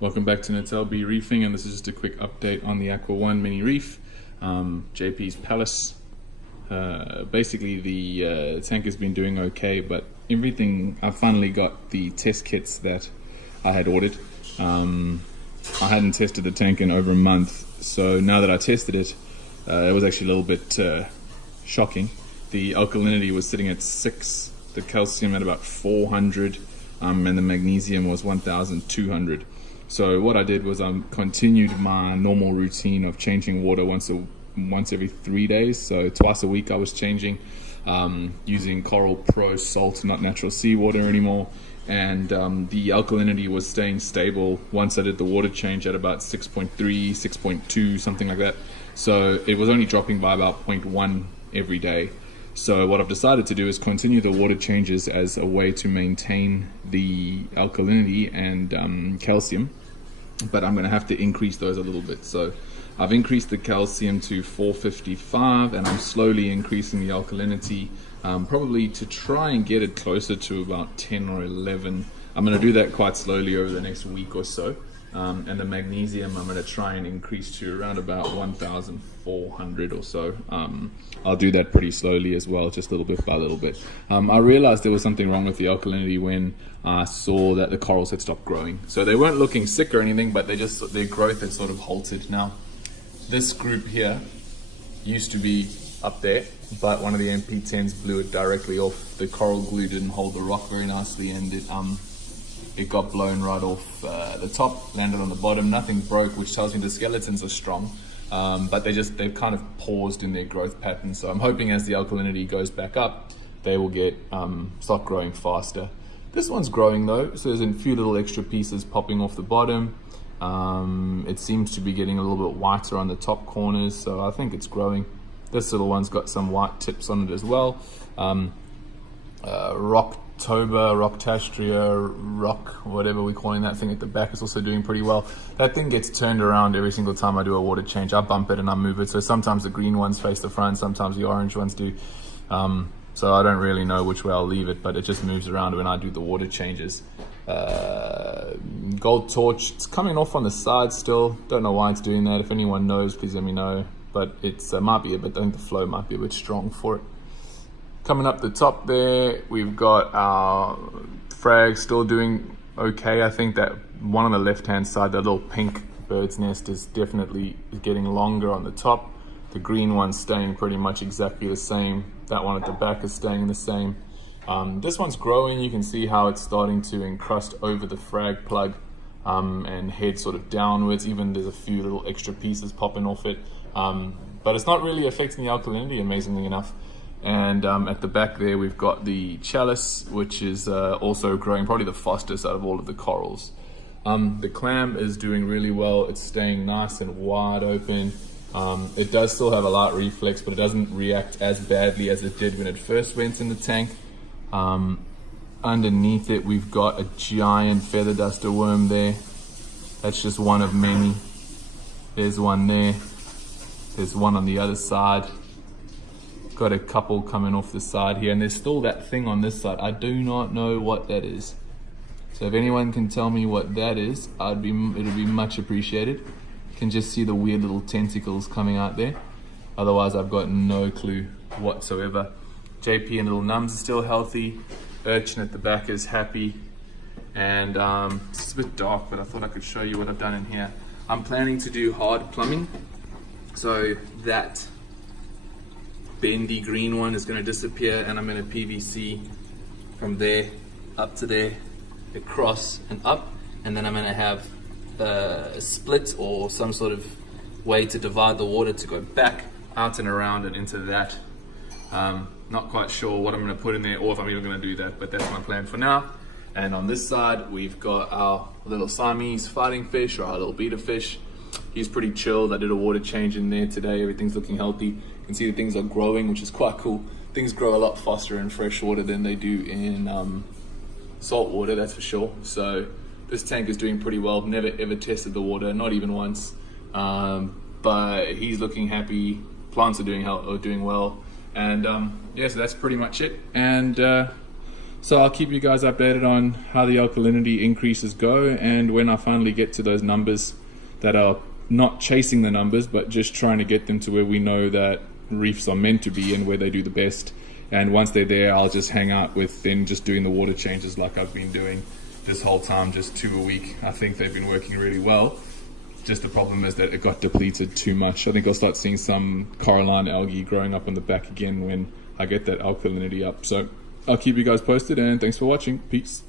Welcome back to Natal B Reefing, and this is just a quick update on the Aqua One Mini Reef, JP's Palace. Basically the tank has been doing okay, but everything, I finally got the test kits that I had ordered. I hadn't tested the tank in over a month, so now that I tested it, it was actually a little bit shocking. The alkalinity was sitting at 6, the calcium at about 400, and the magnesium was 1,200. So what I did was I continued my normal routine of changing water once every 3 days. So twice a week I was changing, using Coral Pro salt, not natural seawater anymore. And the alkalinity was staying stable once I did the water change at about 6.3, 6.2, something like that. So it was only dropping by about 0.1 every day. So what I've decided to do is continue the water changes as a way to maintain the alkalinity and calcium, but I'm going to have to increase those a little bit. So I've increased the calcium to 455, and I'm slowly increasing the alkalinity, probably to try and get it closer to about 10 or 11. I'm going to do that quite slowly over the next week or so. And the magnesium I'm going to try and increase to around about 1,400 or so. I'll do that pretty slowly as well, just little bit by little bit. I realized there was something wrong with the alkalinity when I saw that the corals had stopped growing. So they weren't looking sick or anything, but their growth had sort of halted. Now, this group here used to be up there, but one of the MP10s blew it directly off. The coral glue didn't hold the rock very nicely, and it got blown right off the top, landed on the bottom. Nothing broke, which tells me the skeletons are strong, but they've kind of paused in their growth pattern. So I'm hoping as the alkalinity goes back up, they will start growing faster. This one's growing though, so there's a few little extra pieces popping off the bottom. It seems to be getting a little bit whiter on the top corners, so I think it's growing. This little one's got some white tips on it as well. Rocktastria, whatever we're calling that thing at the back, is also doing pretty well. That thing gets turned around every single time I do a water change. I bump it and I move it, so sometimes the green ones face the front, sometimes the orange ones do. So I don't really know which way I'll leave it, but it just moves around when I do the water changes. Gold Torch, it's coming off on the side still. Don't know why it's doing that. If anyone knows, please let me know. But it's might be a bit, I think the flow might be a bit strong for it. Coming up the top there, we've got our frag still doing okay. I think that one on the left-hand side, that little pink bird's nest, is definitely getting longer on the top. The green one's staying pretty much exactly the same. That one at the back is staying the same. This one's growing. You can see how it's starting to encrust over the frag plug and head sort of downwards. Even there's a few little extra pieces popping off it. But it's not really affecting the alkalinity, amazingly enough. And at the back there, we've got the chalice, which is also growing probably the fastest out of all of the corals. The clam is doing really well. It's staying nice and wide open. It does still have a light reflex, but it doesn't react as badly as it did when it first went in the tank. Underneath it, we've got a giant feather duster worm there. That's just one of many. There's one there. There's one on the other side. Got a couple coming off the side here, and there's still that thing on this side. I do not know what that is. So if anyone can tell me what that is, it'd be much appreciated. You can just see the weird little tentacles coming out there. Otherwise, I've got no clue whatsoever. JP and little Nums are still healthy. Urchin at the back is happy. And it's a bit dark, but I thought I could show you what I've done in here. I'm planning to do hard plumbing. So that bendy green one is going to disappear, and I'm going to PVC from there up to there, across and up, and then I'm going to have a split or some sort of way to divide the water to go back out and around and into that. Not quite sure what I'm going to put in there or if I'm even going to do that, but that's my plan for now. And on this side, we've got our little Siamese fighting fish, or our little beta fish. He's pretty chilled. I did a water change in there today. Everything's looking healthy. You can see the things are growing, which is quite cool. Things grow a lot faster in fresh water than they do in salt water, that's for sure. So this tank is doing pretty well. Never ever tested the water, not even once. But he's looking happy. Plants are doing well. And yeah, so that's pretty much it. And So I'll keep you guys updated on how the alkalinity increases go, and when I finally get to those numbers that are not chasing the numbers, but just trying to get them to where we know that reefs are meant to be and where they do the best. And once they're there, I'll just hang out with then just doing the water changes like I've been doing this whole time, just 2 a week. I think they've been working really well. Just the problem is that it got depleted too much. I think I'll start seeing some coralline algae growing up on the back again when I get that alkalinity up. So I'll keep you guys posted, and thanks for watching. Peace.